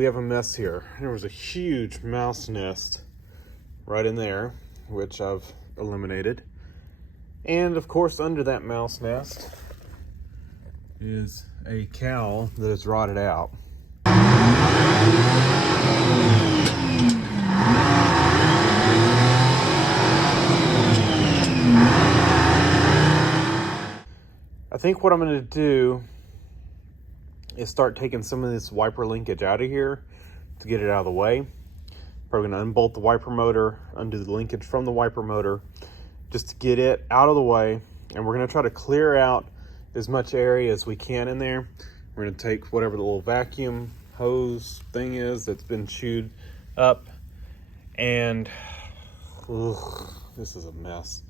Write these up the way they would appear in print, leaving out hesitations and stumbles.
we have a mess here. There was a huge mouse nest right in there, which I've eliminated. And of course, under that mouse nest is a cowl that is rotted out. I think what I'm going to do is start taking some of this wiper linkage out of here to get it out of the way. Probably going to unbolt the wiper motor, undo the linkage from the wiper motor, just to get it out of the way. And we're going to try to clear out as much area as we can in there. We're going to take whatever the little vacuum hose thing is that's been chewed up. And this is a mess.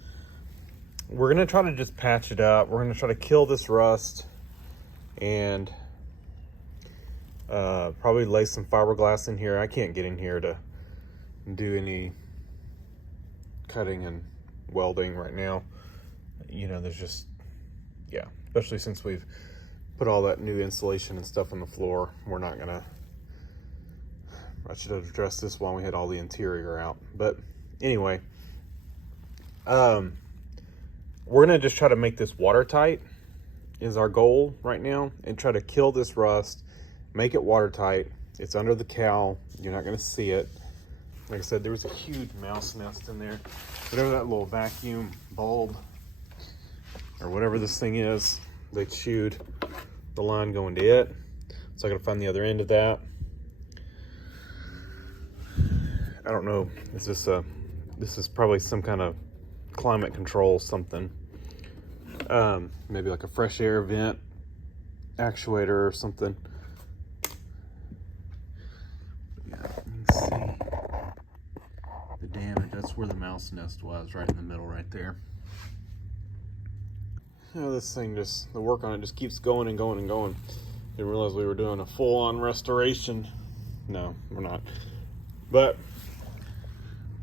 We're going to try to just patch it up. We're going to try to kill this rust and probably lay some fiberglass in here. I can't get in here to do any cutting and welding right now. You know, there's just, yeah, especially since we've put all that new insulation and stuff on the floor. We're not gonna, I should have addressed this while we had all the interior out. But anyway, we're gonna just try to make this watertight is our goal right now, and try to kill this rust, make it watertight. It's under the cowl. You're not gonna see it. Like I said, there was a huge mouse nest in there. Whatever that little vacuum bulb or whatever this thing is, they chewed the line going to it. So I gotta find the other end of that. I don't know, is this is probably some kind of climate control something. Maybe like a fresh air vent actuator or something. Yeah, you can see the damage. That's where the mouse nest was, right in the middle right there. You know, this thing just, the work on it just keeps going and going and going. Didn't realize we were doing a full-on restoration. No, we're not. But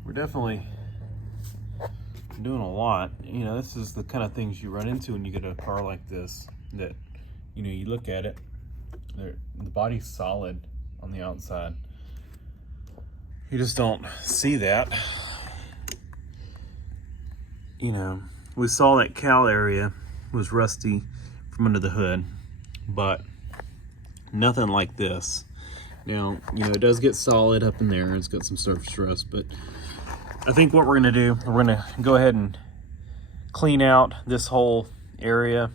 we're definitely doing a lot. You know, this is the kind of things you run into when you get a car like this, that, you know, you look at it, the body's solid on the outside. You just don't see that. You know, we saw that cowl area was rusty from under the hood, but nothing like this. Now, you know, it does get solid up in there. It's got some surface rust, but I think what we're gonna do, we're gonna go ahead and clean out this whole area,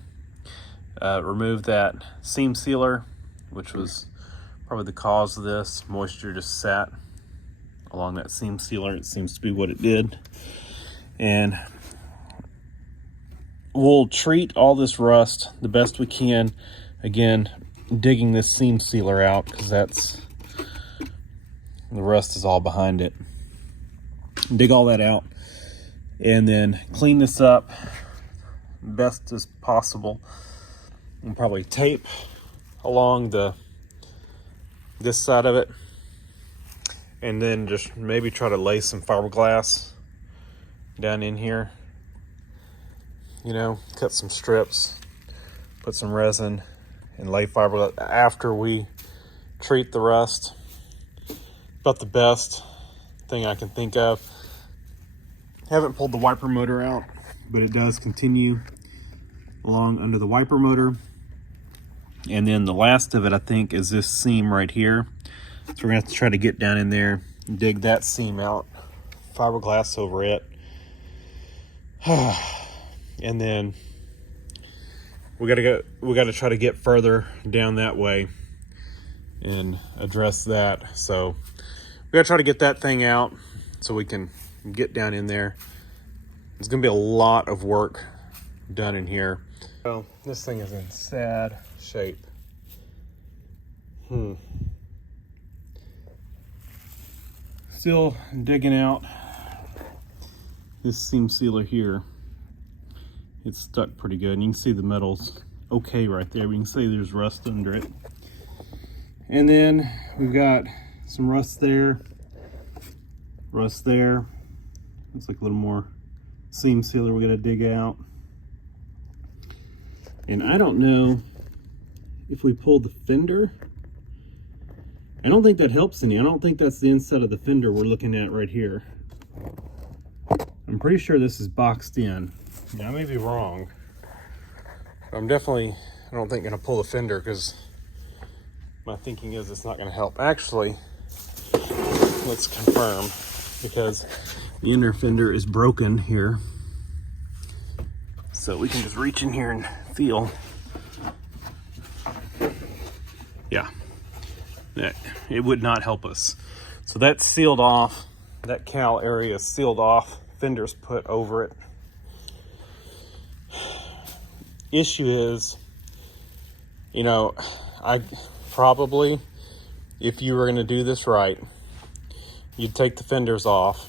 remove that seam sealer, which was probably the cause of this. Moisture just sat along that seam sealer. It seems to be what it did. And we'll treat all this rust the best we can. Again, digging this seam sealer out, because that's, the rust is all behind it. Dig all that out and then clean this up best as possible, and probably tape along this side of it, and then just maybe try to lay some fiberglass down in here. You know, cut some strips, put some resin, and lay fiberglass after we treat the rust. About the best thing I can think of. Haven't pulled the wiper motor out, but it does continue along under the wiper motor. And then the last of it, I think, is this seam right here. So we're gonna have to try to get down in there and dig that seam out, fiberglass over it. And then we gotta try to get further down that way and address that. So we gotta try to get that thing out so we can get down in there. It's gonna be a lot of work done in here. Well, this thing is in sad shape. Still digging out this seam sealer here. It's stuck pretty good, and you can see the metal's okay right there. We can see there's rust under it. And then we've got some rust there, rust there. Looks like a little more seam sealer we gotta dig out. And I don't know if we pulled the fender I don't think that helps any. I don't think that's the inside of the fender we're looking at right here. I'm pretty sure this is boxed in. Now, I may be wrong. I'm definitely, I don't think, going to pull the fender because my thinking is it's not going to help. Actually, let's confirm, because the inner fender is broken here. So we can just reach in here and feel. Yeah, it would not help us. So that's sealed off. That cowl area is sealed off. Fender's put over it. Issue is, you know, I probably, if you were going to do this right, you'd take the fenders off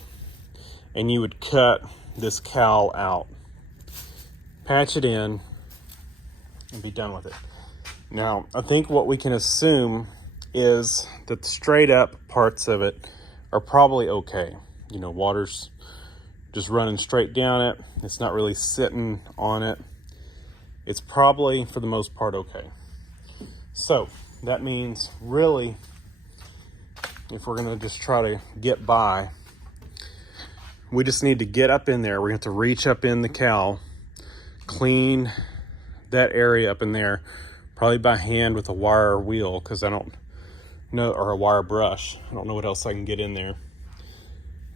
and you would cut this cowl out, patch it in, and be done with it. Now, I think what we can assume is that the straight up parts of it are probably okay. You know, water's just running straight down it. It's not really sitting on it. It's probably, for the most part, okay. So that means really, if we're gonna just try to get by, we just need to get up in there. We're gonna have to reach up in the cowl, clean that area up in there, probably by hand with a wire wheel, because I don't know, or a wire brush. I don't know what else I can get in there.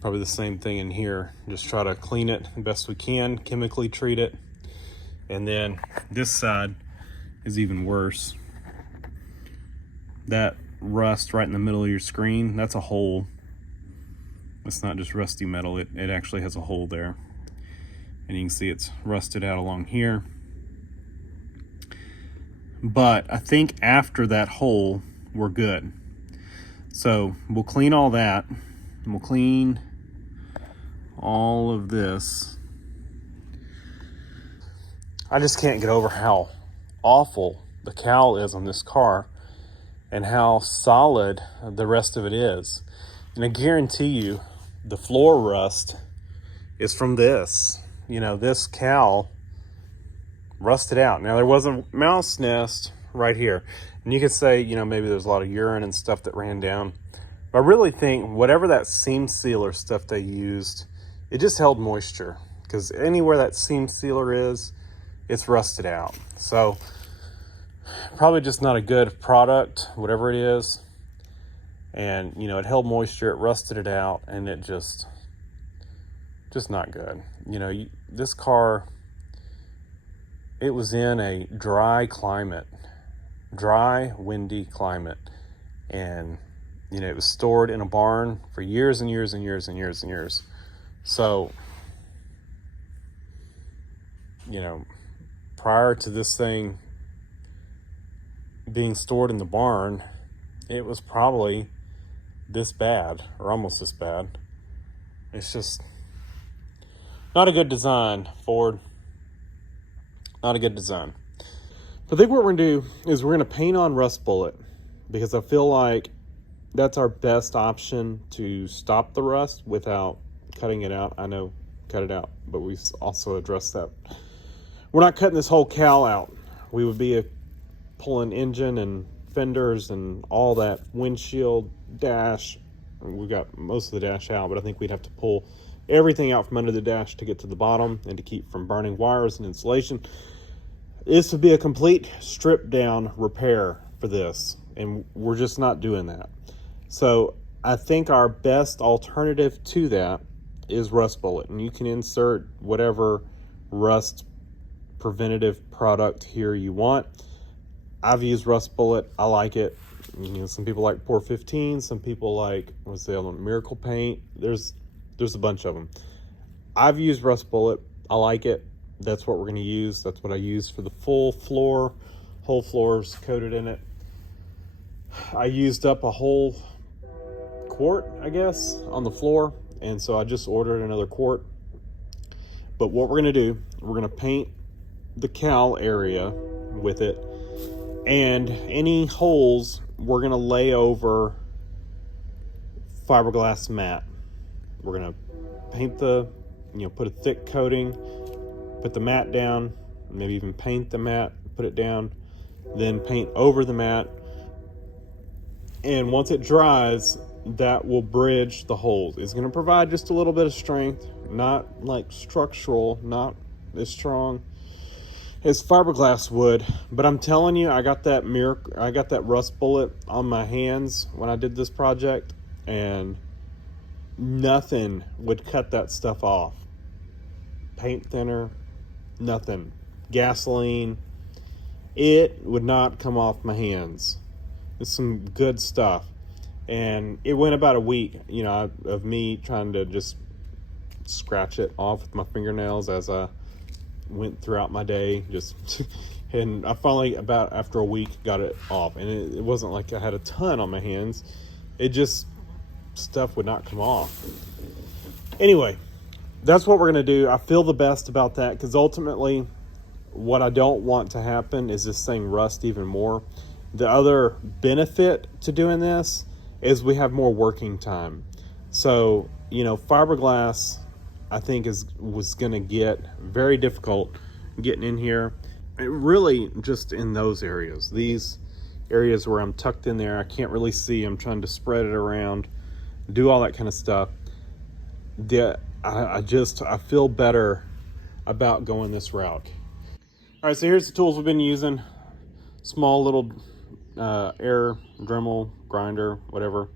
Probably the same thing in here. Just try to clean it the best we can, chemically treat it. And then this side is even worse. That rust right in the middle of your screen, that's a hole. It's not just rusty metal, it actually has a hole there. And you can see it's rusted out along here. But I think after that hole, we're good. So we'll clean all that, and we'll clean all of this. I just can't get over how awful the cowl is on this car and how solid the rest of it is. And I guarantee you the floor rust is from this. You know, this cowl rusted out. Now, there was a mouse nest right here. And you could say, you know, maybe there's a lot of urine and stuff that ran down. But I really think whatever that seam sealer stuff they used, it just held moisture. Because anywhere that seam sealer is, it's rusted out. So probably just not a good product, whatever it is. And, you know, it held moisture, it rusted it out, and it just not good. You know, this car, it was in a dry climate, dry, windy climate. And, you know, it was stored in a barn for years and years and years and years and years. So, you know, prior to this thing being stored in the barn, it was probably this bad, or almost this bad. It's just not a good design, Ford. Not a good design. But I think what we're gonna do is we're gonna paint on Rust Bullet, because I feel like that's our best option to stop the rust without cutting it out. I know, cut it out, but we've also addressed that. We're not cutting this whole cowl out. We would be pulling engine and fenders and all that, windshield, dash. We got most of the dash out, but I think we'd have to pull everything out from under the dash to get to the bottom and to keep from burning wires and insulation. This would be a complete strip down repair for this, and we're just not doing that. So I think our best alternative to that is Rust Bullet, and you can insert whatever rust preventative product here you want. I've used Rust Bullet. I like it. You know, some people like Pour 15. Some people like, what's the other one? Miracle Paint. There's a bunch of them. I've used Rust Bullet. I like it. That's what we're going to use. That's what I use for the full floor. Whole floor's coated in it. I used up a whole quart, I guess, on the floor, and so I just ordered another quart. But what we're going to do, we're going to paint the cowl area with it, and any holes we're going to lay over fiberglass mat. We're going to paint put a thick coating, put the mat down, maybe even paint the mat, put it down, then paint over the mat, And once it dries, that will bridge the holes. It's going to provide just a little bit of strength, not like structural, not as strong as fiberglass would. But I'm telling you, I got that rust bullet on my hands when I did this project, and nothing would cut that stuff off. Paint thinner, nothing. Gasoline, it would not come off my hands. It's some good stuff. And it went about a week, you know, of me trying to just scratch it off with my fingernails as I went throughout my day. And I finally, about after a week, got it off. And it wasn't like I had a ton on my hands. It just, stuff would not come off. Anyway, that's what we're going to do. I feel the best about that, because ultimately what I don't want to happen is this thing rust even more. The other benefit to doing this is we have more working time. So, you know, fiberglass, I think was going to get very difficult getting in here. It really just in those areas. These areas where I'm tucked in there, I can't really see. I'm trying to spread it around, do all that kind of stuff. I feel better about going this route. All right, so here's the tools we've been using. Small little air Dremel grinder, whatever,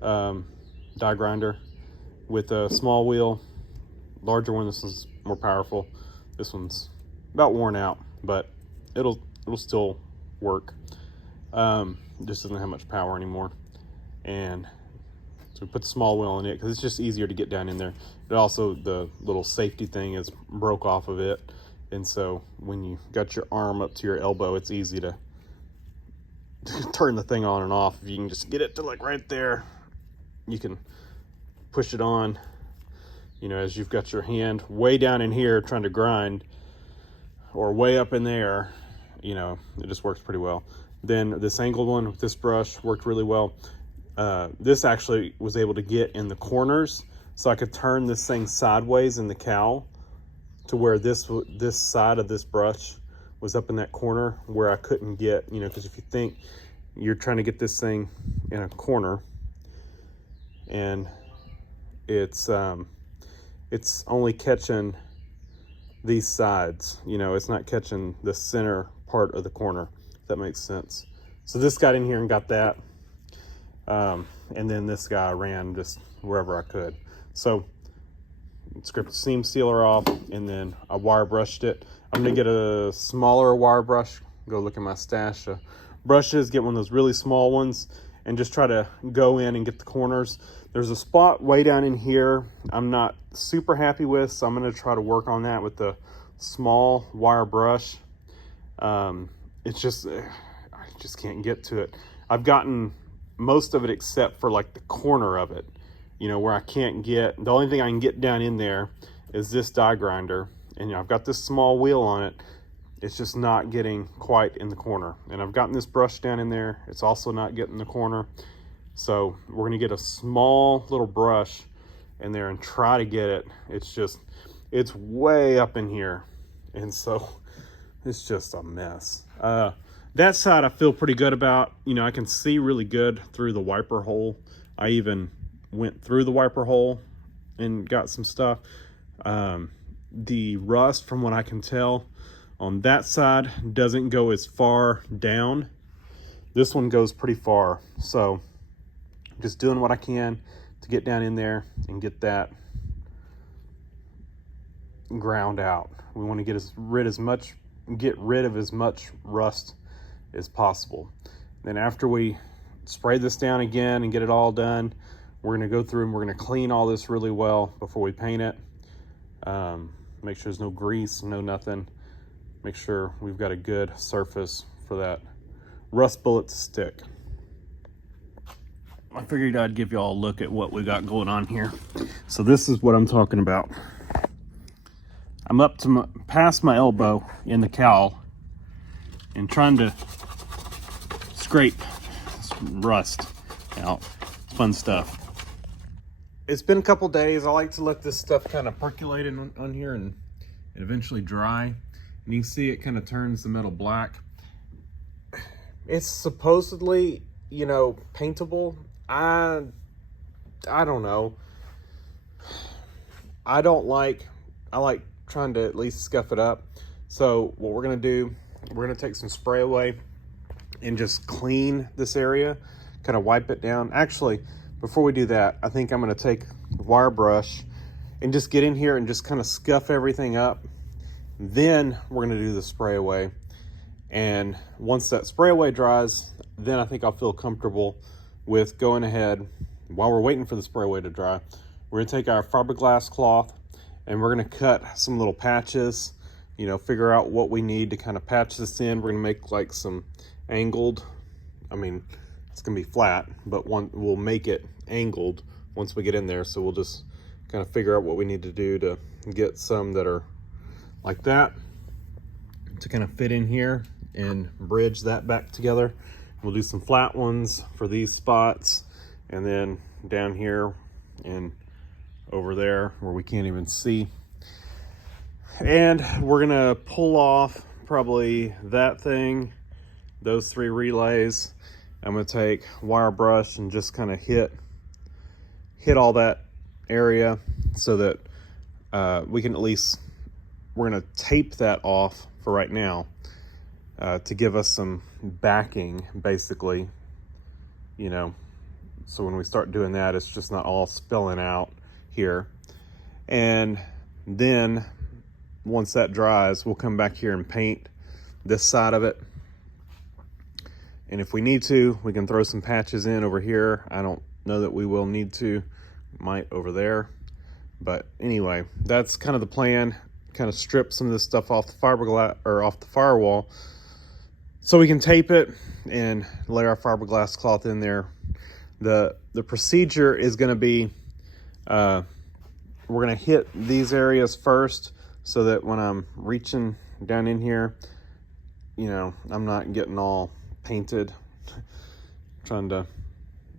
die grinder with a small wheel. Larger one, this one's more powerful. This one's about worn out, but it'll still work. Just doesn't have much power anymore. And so we put the small wheel in it because it's just easier to get down in there. But also the little safety thing is broke off of it. And so when you got your arm up to your elbow, it's easy to turn the thing on and off. If you can just get it to like right there, you can push it on, you know, as you've got your hand way down in here trying to grind, or way up in there, you know, it just works pretty well. Then this angled one with this brush worked really well. This actually was able to get in the corners, so I could turn this thing sideways in the cowl to where this side of this brush was up in that corner where I couldn't get, you know, because if you think you're trying to get this thing in a corner and it's only catching these sides, you know, it's not catching the center part of the corner, if that makes sense. So this got in here and got that. And then this guy ran just wherever I could. So scraped the seam sealer off, and then I wire brushed it. I'm gonna get a smaller wire brush, go look at my stash of brushes, get one of those really small ones, and just try to go in and get the corners. There's a spot way down in here I'm not super happy with, so I'm gonna try to work on that with the small wire brush. It's just, I just can't get to it. I've gotten most of it except for like the corner of it, you know, where I can't get, the only thing I can get down in there is this die grinder. And you know, I've got this small wheel on it. It's just not getting quite in the corner. And I've gotten this brush down in there. It's also not getting the corner. So we're gonna get a small little brush in there and try to get it. It's way up in here. And so it's just a mess. That side I feel pretty good about. You know, I can see really good through the wiper hole. I even went through the wiper hole and got some stuff. The rust, from what I can tell, on that side doesn't go as far down. This one goes pretty far. So just doing what I can to get down in there and get that ground out. We want to get rid of as much rust as possible. Then after we spray this down again and get it all done, we're going to go through and we're going to clean all this really well before we paint it. Make sure there's no grease, no nothing. Make sure we've got a good surface for that rust bullet to stick. I figured I'd give you all a look at what we got going on here. So this is what I'm talking about. I'm up to past my elbow in the cowl and trying to scrape rust out. It's fun stuff. It's been a couple days. I like to let this stuff kind of percolate on here and eventually dry. And you can see it kind of turns the metal black. It's supposedly you know, paintable. I don't know. I like trying to at least scuff it up. So what we're gonna do, we're gonna take some spray away and just clean this area, kind of wipe it down. Actually, before we do that, I think I'm gonna take a wire brush and just get in here and just kind of scuff everything up. Then we're gonna do the spray away. And once that spray away dries, then I think I'll feel comfortable with going ahead. While we're waiting for the spray away to dry, we're gonna take our fiberglass cloth and we're gonna cut some little patches, you know, figure out what we need to kind of patch this in. We're gonna make like some angled, I mean, it's gonna be flat, but we'll make it angled once we get in there. So we'll just kind of figure out what we need to do to get some that are like that to kind of fit in here and bridge that back together. We'll do some flat ones for these spots, and then down here and over there where we can't even see. And we're gonna pull off probably that thing, those 3 relays. I'm gonna take wire brush and just kind of hit all that area so that we can at least, we're gonna tape that off for right now to give us some backing, basically, you know, so when we start doing that, it's just not all spilling out here. And then once that dries, we'll come back here and paint this side of it. And if we need to, we can throw some patches in over here. I don't know that we will need to, might over there. But anyway, that's kind of the plan. Kind of strip some of this stuff off the fiberglass or off the firewall so we can tape it and lay our fiberglass cloth in there. The procedure is going to be, we're going to hit these areas first so that when I'm reaching down in here, you know, I'm not getting all painted trying to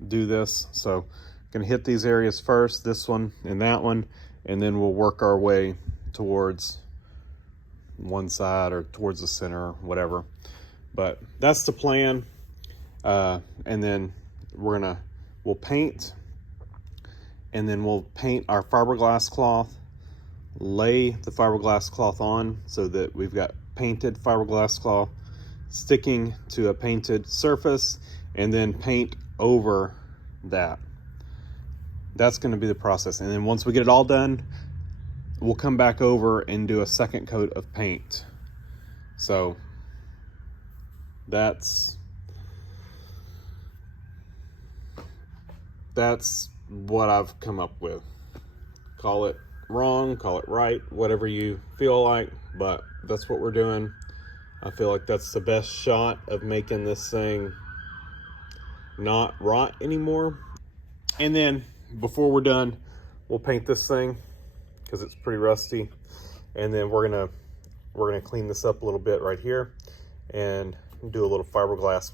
do this. So going to hit these areas first, this one and that one, and then we'll work our way towards one side or towards the center, whatever. But that's the plan. And then we'll paint, and then we'll paint our fiberglass cloth, lay the fiberglass cloth on so that we've got painted fiberglass cloth sticking to a painted surface, and then paint over that. That's going to be the process. And then once we get it all done, we'll come back over and do a second coat of paint. So that's what I've come up with. Call it wrong, call it right, whatever you feel like, but that's what we're doing. I feel like that's the best shot of making this thing not rot anymore. And then before we're done, we'll paint this thing because it's pretty rusty. And then we're gonna clean this up a little bit right here and do a little fiberglass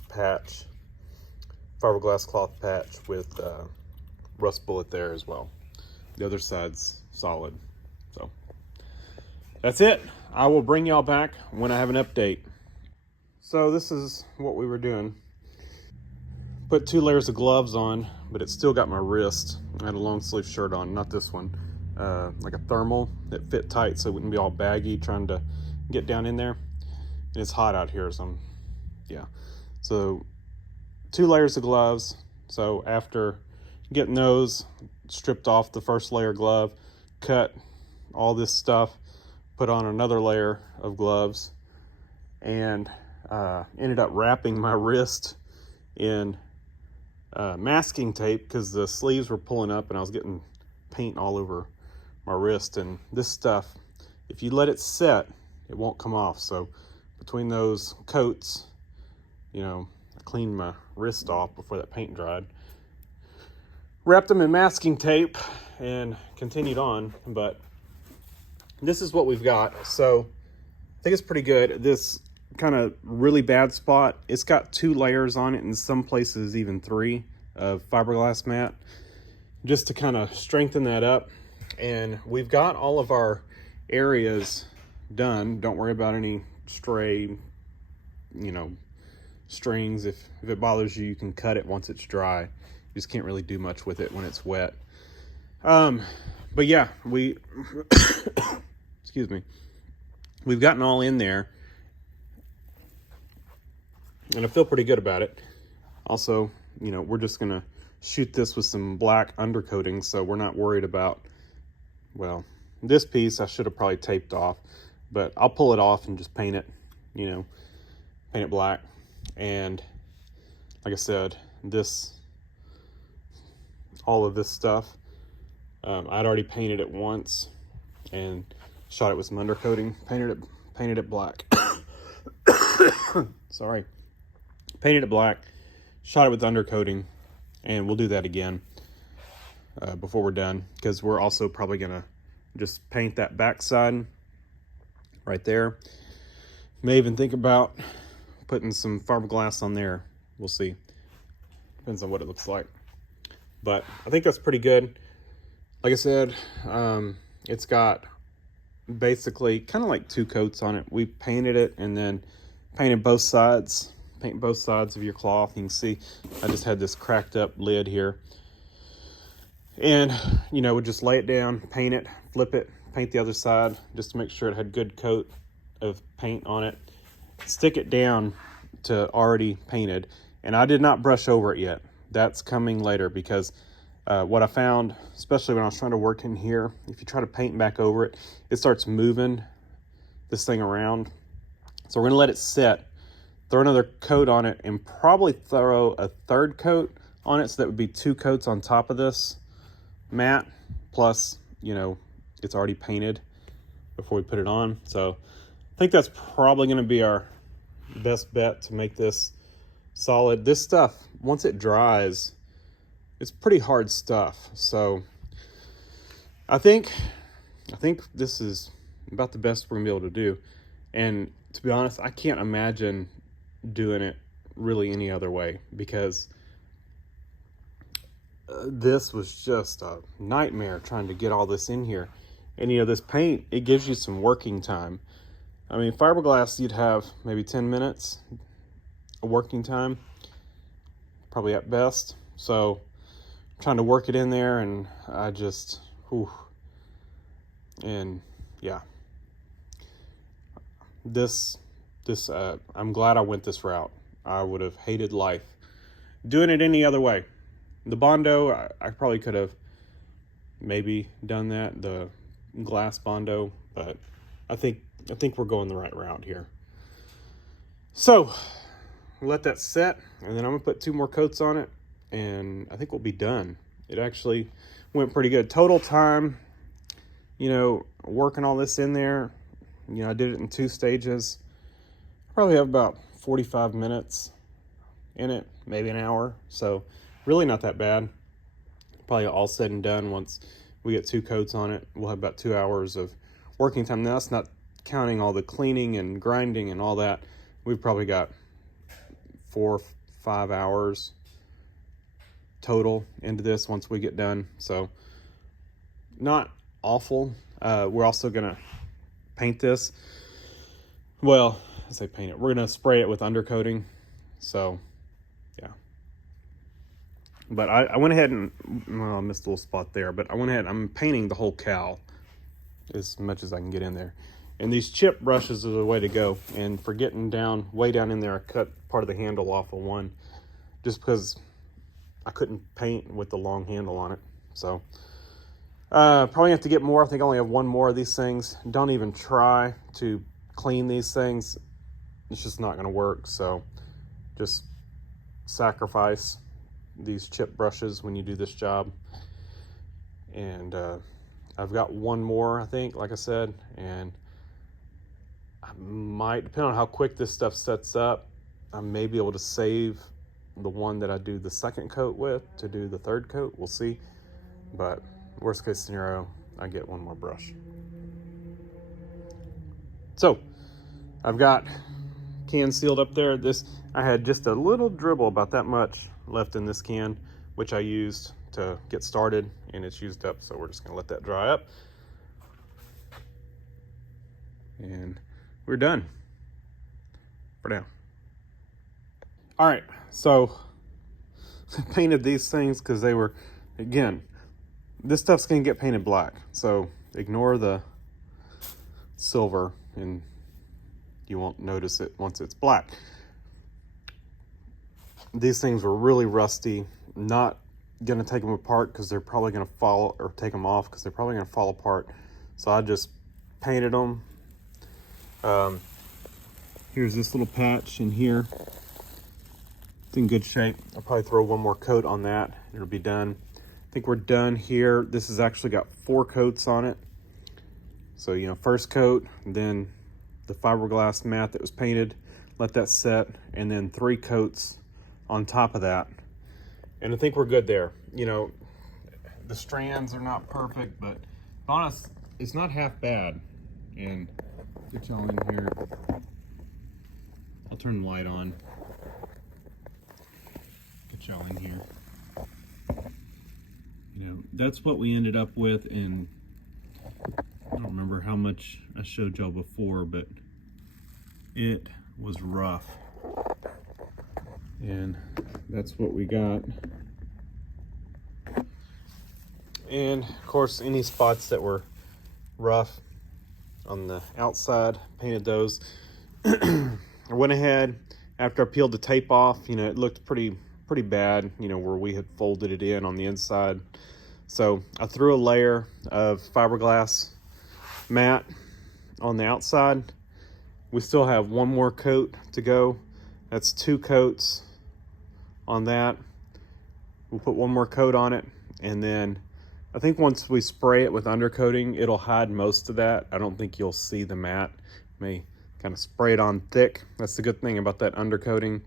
cloth patch with rust bullet there as well. The other side's solid. So that's it. I will bring y'all back when I have an update. So this is what we were doing. Put 2 layers of gloves on, but it still got my wrist. I had a long sleeve shirt on, not this one. Like a thermal that fit tight so it wouldn't be all baggy trying to get down in there. And it's hot out here, so yeah. So 2 layers of gloves. So after getting those, stripped off the first layer glove, cut all this stuff, put on another layer of gloves, and ended up wrapping my wrist in masking tape because the sleeves were pulling up and I was getting paint all over my wrist. And this stuff, if you let it set, it won't come off. So between those coats, you know, I cleaned my wrist off before that paint dried, wrapped them in masking tape, and continued on. But this is what we've got. So I think it's pretty good. This kind of really bad spot, it's got 2 layers on it, in some places even 3 of fiberglass mat, just to kind of strengthen that up. And we've got all of our areas done. Don't worry about any stray, you know, strings. If it bothers you, you can cut it once it's dry. You just can't really do much with it when it's wet. But yeah, we excuse me, we've gotten all in there, and I feel pretty good about it. Also, you know, we're just gonna shoot this with some black undercoating, so we're not worried about, well, this piece I should have probably taped off, but I'll pull it off and just paint it, you know, paint it black. And like I said, all of this stuff, I'd already painted it once and shot it with some undercoating, painted it black. Sorry. Painted it black, shot it with undercoating, and we'll do that again before we're done, because we're also probably gonna just paint that backside right there. May even think about putting some fiberglass on there. We'll see. Depends on what it looks like. But I think that's pretty good. Like I said, it's got basically kind of like 2 coats on it. We painted it and then painted both sides. Paint both sides of your cloth. You can see I just had this cracked up lid here. And, you know, we just lay it down, paint it, flip it, paint the other side just to make sure it had good coat of paint on it. Stick it down to already painted. And I did not brush over it yet. That's coming later, because what I found, especially when I was trying to work in here, if you try to paint back over it, it starts moving this thing around. So we're gonna let it set, throw another coat on it, and probably throw a 3rd coat on it, so that would be 2 coats on top of this mat, plus, you know, it's already painted before we put it on. So I think that's probably gonna be our best bet to make this solid. This stuff, once it dries, it's pretty hard stuff. So I think this is about the best we're gonna be able to do. And to be honest, I can't imagine doing it really any other way, because this was just a nightmare trying to get all this in here. And you know, this paint, it gives you some working time. I mean, fiberglass, you'd have maybe 10 minutes of working time, probably at best. So trying to work it in there, and I just, whew. And yeah, I'm glad I went this route. I would have hated life doing it any other way. The Bondo, I probably could have maybe done that, the glass Bondo, but I think we're going the right route here. So let that set, and then I'm gonna put 2 more coats on it, and I think we'll be done. It actually went pretty good. Total time, you know, working all this in there, you know, I did it in 2 stages. Probably have about 45 minutes in it, maybe an hour. So really not that bad. Probably all said and done, once we get 2 coats on it, we'll have about 2 hours of working time. Now, that's not counting all the cleaning and grinding and all that. We've probably got 4 or 5 hours total into this once we get done. So not awful. We're also gonna paint this. Well, I say paint it. We're gonna spray it with undercoating. So yeah. But I went ahead and, well, I missed a little spot there, but I went ahead, I'm painting the whole cowl as much as I can get in there. And these chip brushes are the way to go. And for getting down, way down in there, I cut part of the handle off of one just because I couldn't paint with the long handle on it. So probably have to get more. I think I only have 1 more of these things. Don't even try to clean these things. It's just not gonna work. So just sacrifice these chip brushes when you do this job. And I've got 1 more, I think, like I said, and I might, depending on how quick this stuff sets up, I may be able to save the one that I do the 2nd coat with to do the 3rd coat. We'll see. But worst case scenario, I get 1 more brush. So I've got can sealed up there. I had just a little dribble, about that much, left in this can, which I used to get started, and it's used up, so we're just gonna let that dry up. And we're done for now. All right, so I painted these things because they were, again, this stuff's gonna get painted black, so ignore the silver and you won't notice it once it's black. These things were really rusty. Not gonna take them apart because they're probably gonna fall, or take them off because they're probably gonna fall apart. So I just painted them. Here's this little patch in here. It's in good shape. I'll probably throw one more coat on that. It'll be done. I think we're done here. This has actually got 4 coats on it. So, you know, first coat, then the fiberglass mat that was painted, let that set, and then 3 coats on top of that. And I think we're good there. You know, the strands are not perfect, but honest, it's not half bad. And get y'all in here. I'll turn the light on. Get y'all in here. You know, that's what we ended up with, and I don't remember how much I showed y'all before, but it was rough. And that's what we got. And of course, any spots that were rough on the outside, painted those. I went ahead, after I peeled the tape off, you know, it looked pretty bad, you know, where we had folded it in on the inside. So I threw a layer of fiberglass mat on the outside. We still have 1 more coat to go. That's 2 coats on that. We'll put 1 more coat on it, and then I think once we spray it with undercoating, it'll hide most of that. I don't think you'll see the mat. May kind of spray it on thick. That's the good thing about that undercoating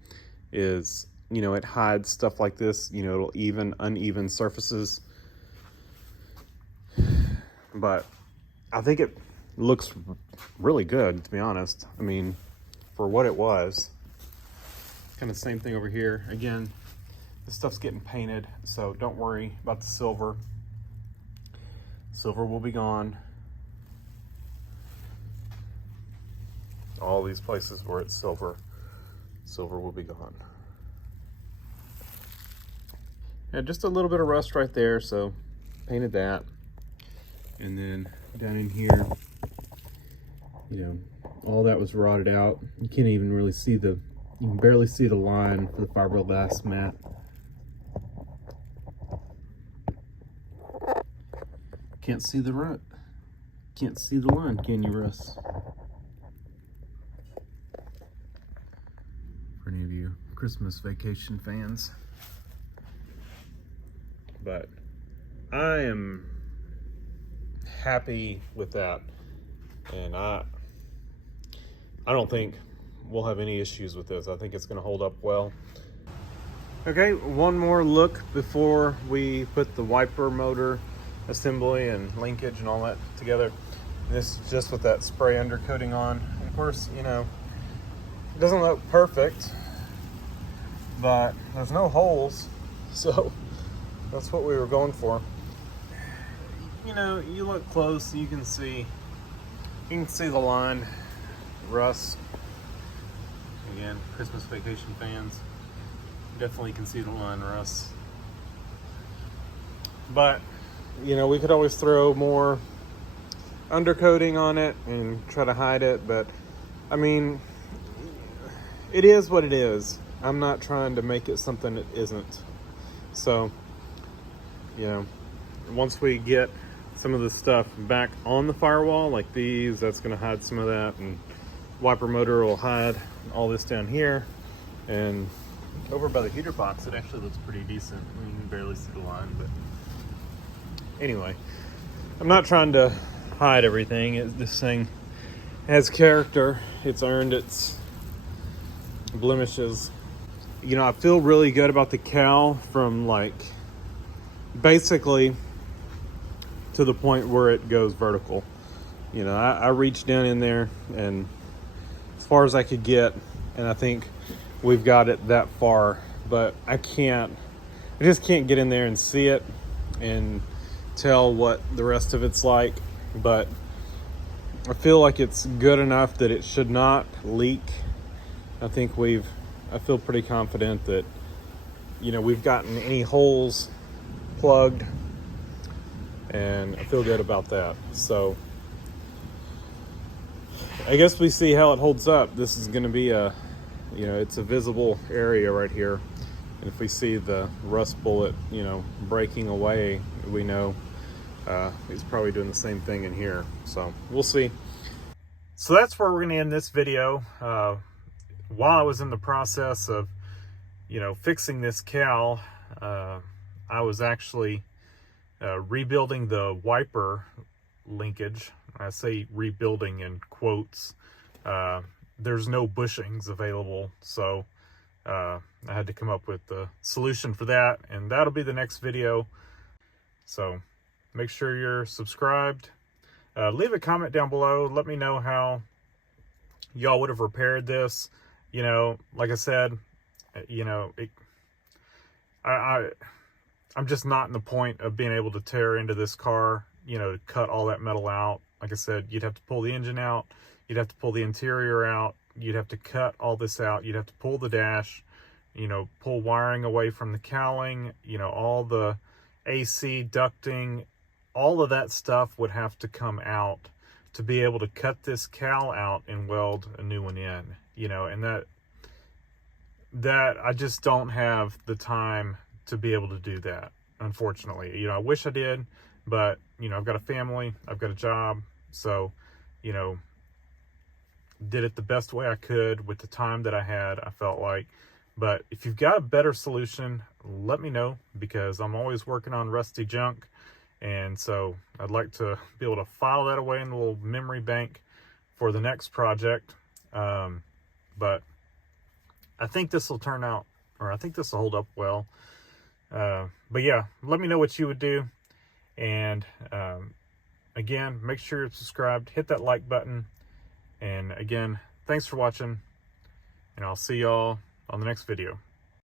is, you know, it hides stuff like this. You know, it'll even uneven surfaces. But I think it looks really good, to be honest. I mean, for what it was. Kind of same thing over here. Again, this stuff's getting painted, so don't worry about the silver. Silver will be gone. All these places where it's silver, silver will be gone. Yeah, just a little bit of rust right there, so painted that. And then down in here, you know, all that was rotted out. You can't even really see you can barely see the line for the fiberglass mat. Can't see the rut. Can't see the line, can you, Russ? For any of you Christmas vacation fans. But I am happy with that, and I don't think we'll have any issues with this. I think it's going to hold up well. Okay, one more look before we put the wiper motor assembly and linkage and all that together. This is just with that spray undercoating on. And of course, you know, it doesn't look perfect, but there's no holes, so that's what we were going for. You know, you look close, you can see the line, rust. Again, Christmas vacation fans definitely can see the line rust. But you know, we could always throw more undercoating on it and try to hide it, but I mean, it is what it is. I'm not trying to make it something it isn't. So, you know, once we get some of the stuff back on the firewall, like these, that's going to hide some of that, and wiper motor will hide all this down here. And over by the heater box, it actually looks pretty decent. I mean, you can barely see the line, but anyway, I'm not trying to hide everything. This thing has character. It's earned its blemishes. You know, I feel really good about the cowl from like basically to the point where it goes vertical. You know, I reached down in there and as far as I could get, and I think we've got it that far, but I just can't get in there and see it and tell what the rest of it's like. But I feel like it's good enough that it should not leak. I think we've I feel pretty confident that, you know, we've gotten any holes plugged, and I feel good about that. So I guess we see how it holds up. This is going to be a, you know, it's a visible area right here. And if we see the rust bullet, you know, breaking away, we know he's probably doing the same thing in here. So we'll see. So that's where we're going to end this video. While I was in the process of, you know, fixing this cowl, I was actually rebuilding the wiper linkage. I say rebuilding in quotes. There's no bushings available, so I had to come up with the solution for that, and that'll be the next video. So make sure you're subscribed. Leave a comment down below. Let me know how y'all would have repaired this. You know, like I said, you know, I'm just not in the point of being able to tear into this car, you know, to cut all that metal out. Like I said, you'd have to pull the engine out, you'd have to pull the interior out, you'd have to cut all this out, you'd have to pull the dash, you know, pull wiring away from the cowling, you know, all the AC ducting, all of that stuff would have to come out to be able to cut this cowl out and weld a new one in, you know, and that I just don't have the time to be able to do that, unfortunately. You know, I wish I did, but, you know, I've got a family, I've got a job, so, you know, did it the best way I could with the time that I had, I felt like. But if you've got a better solution, let me know, because I'm always working on rusty junk, and so I'd like to be able to file that away in the little memory bank for the next project. But I think this will turn out, or I think this will hold up well. But yeah, let me know what you would do. And again, make sure you're subscribed, hit that like button. And again, thanks for watching, and I'll see y'all on the next video.